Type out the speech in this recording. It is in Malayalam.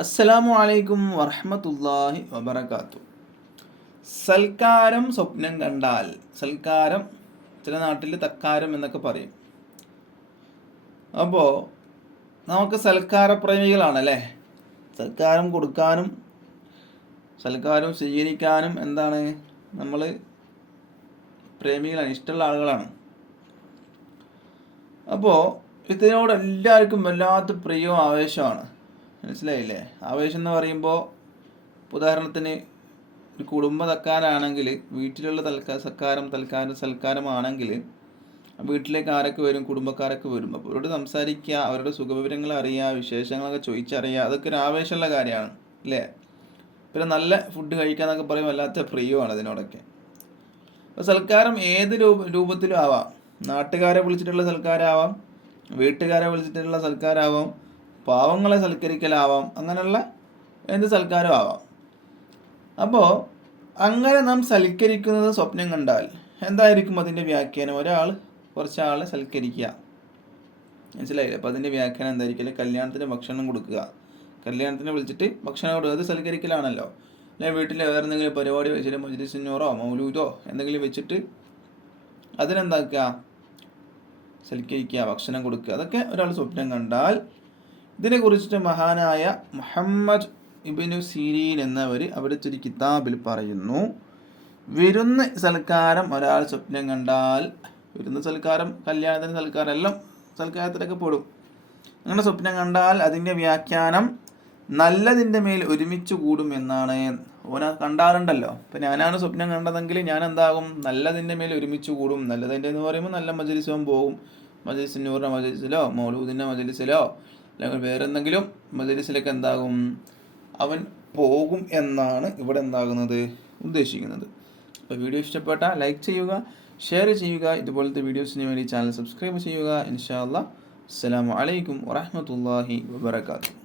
അസ്സലാമു അലൈക്കും വറഹ്മത്തുള്ളാഹി വബറകാത്തു. സൽക്കാരം സ്വപ്നം കണ്ടാൽ, സൽക്കാരം ചില നാട്ടിൽ തക്കാരം എന്നൊക്കെ പറയും. അപ്പോൾ നമുക്ക് സൽക്കാരപ്രേമികളാണല്ലേ. സൽക്കാരം കൊടുക്കാനും സൽക്കാരം സ്വീകരിക്കാനും എന്താണ് നമ്മൾ പ്രേമികളാണ്, ഇഷ്ടമുള്ള ആളുകളാണ്. അപ്പോൾ ഇതിനോട് എല്ലാവർക്കും വല്ലാത്ത പ്രിയവും ആവേശമാണ്. മനസ്സിലായില്ലേ? ആവേശം എന്ന് പറയുമ്പോൾ ഉദാഹരണത്തിന് ഒരു കുടുംബ തക്കാരാണെങ്കിൽ, വീട്ടിലുള്ള സൽക്കാരമാണെങ്കിൽ വീട്ടിലേക്ക് ആരൊക്കെ വരും? കുടുംബക്കാരൊക്കെ വരും. അപ്പോൾ അവരോട് സംസാരിക്കുക, അവരുടെ സുഖവിവരങ്ങൾ അറിയുക, വിശേഷങ്ങളൊക്കെ ചോദിച്ചറിയുക, അതൊക്കെ ഒരു ആവേശമുള്ള കാര്യമാണ് അല്ലേ? പിന്നെ നല്ല ഫുഡ് കഴിക്കുക എന്നൊക്കെ പറയുമ്പോൾ വല്ലാത്ത പ്രിയമാണ് അതിനോടൊക്കെ. അപ്പോൾ സൽക്കാരം ഏത് രൂപത്തിലും ആവാം. നാട്ടുകാരെ വിളിച്ചിട്ടുള്ള സൽക്കാരമാവാം, വീട്ടുകാരെ വിളിച്ചിട്ടുള്ള സൽക്കാരമാവാം, പാവങ്ങളെ സൽക്കരിക്കലാവാം, അങ്ങനെയുള്ള എന്ത് സൽക്കാരം ആവാം. അപ്പോൾ അങ്ങനെ നാം സൽക്കരിക്കുന്നത് സ്വപ്നം കണ്ടാൽ എന്തായിരിക്കും അതിൻ്റെ വ്യാഖ്യാനം? കുറച്ചാളെ സൽക്കരിക്കുക, മനസ്സിലായില്ലേ? അപ്പോൾ അതിൻ്റെ വ്യാഖ്യാനം എന്തായിരിക്കും? കല്യാണത്തിന് ഭക്ഷണം കൊടുക്കുക, കല്യാണത്തിന് വിളിച്ചിട്ട് ഭക്ഷണം കൊടുക്കുക, അത് സൽക്കരിക്കലാണല്ലോ. അല്ലെങ്കിൽ വീട്ടിൽ വേറെ എന്തെങ്കിലും പരിപാടി വെച്ചിട്ട് മജ്‌ലിസുന്നൂറോ മൗലൂദോ എന്തെങ്കിലും വെച്ചിട്ട് അതിനെന്താക്കുക? സൽക്കരിക്കുക, ഭക്ഷണം കൊടുക്കുക. അതൊക്കെ ഒരാൾ സ്വപ്നം കണ്ടാൽ. ഇതിനെ കുറിച്ചിട്ട് മഹാനായ മുഹമ്മദ് ഇബ്നു സീരീൻ എന്നവർ അവിടുത്തെ ഒരു കിതാബിൽ പറയുന്നു, വിരുന്ന് സൽക്കാരം ഒരാൾ സ്വപ്നം കണ്ടാൽ, വിരുന്ന് സൽക്കാരം, കല്യാണത്തിന് സൽക്കാരം, എല്ലാം സൽക്കാരത്തിലൊക്കെ പെടും. അങ്ങനെ സ്വപ്നം കണ്ടാൽ അതിൻ്റെ വ്യാഖ്യാനം നല്ലതിൻ്റെ മേൽ ഒരുമിച്ച് കൂടും എന്നാണ്. ഓന കണ്ടാറുണ്ടല്ലോ, ഇപ്പം ഞാനാണ് സ്വപ്നം കണ്ടതെങ്കിൽ ഞാൻ എന്താകും? നല്ലതിൻ്റെ മേൽ ഒരുമിച്ച് കൂടും. നല്ലതിൻ്റെ എന്ന് പറയുമ്പോൾ നല്ല മജ്‌ലിസും പോകും. മജ്‌ലിസുന്നൂറിൻ്റെ മജ്‌ലിസിലോ മൗലൂദിൻ്റെ മജ്‌ലിസിലോ അല്ലെങ്കിൽ വേറെ എന്തെങ്കിലും മജ്‌ലിസിലൊക്കെ എന്താകും? അവൻ പോകും എന്നാണ് ഇവിടെ എന്താകുന്നത്? ഉദ്ദേശിക്കുന്നത്. അപ്പോൾ വീഡിയോ ഇഷ്ടപ്പെട്ടാൽ ലൈക്ക് ചെയ്യുക, ഷെയർ ചെയ്യുക. ഇതുപോലത്തെ വീഡിയോസിന് വേണ്ടി ചാനൽ സബ്സ്ക്രൈബ് ചെയ്യുക. ഇൻഷാ അല്ലാഹ്. അസ്സലാമു അലൈക്കും വറഹ്മത്തുള്ളാഹി വബറകാതുഹു.